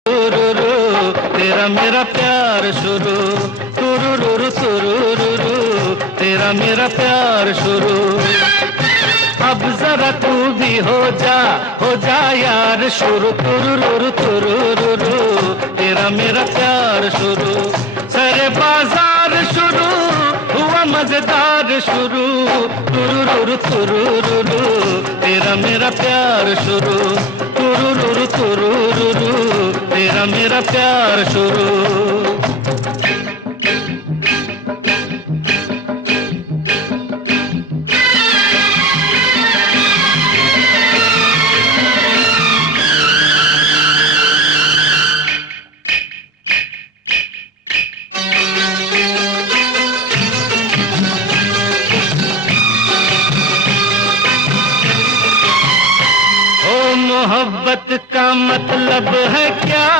तुरुरु तेरा मेरा प्यार शुरू, तुरुरु तुरुरु तेरा मेरा प्यार शुरू। अब जरा तू भी हो जा यार शुरू, तुरुरु तुरुरु तेरा मेरा प्यार शुरू। सारे बाजार शुरू हुआ मजेदार शुरू, तुरुरु तुरुरु तेरा मेरा प्यार शुरू, तुरुरु तुरुरु तेरा मेरा प्यार शुरू। मोहब्बत का मतलब है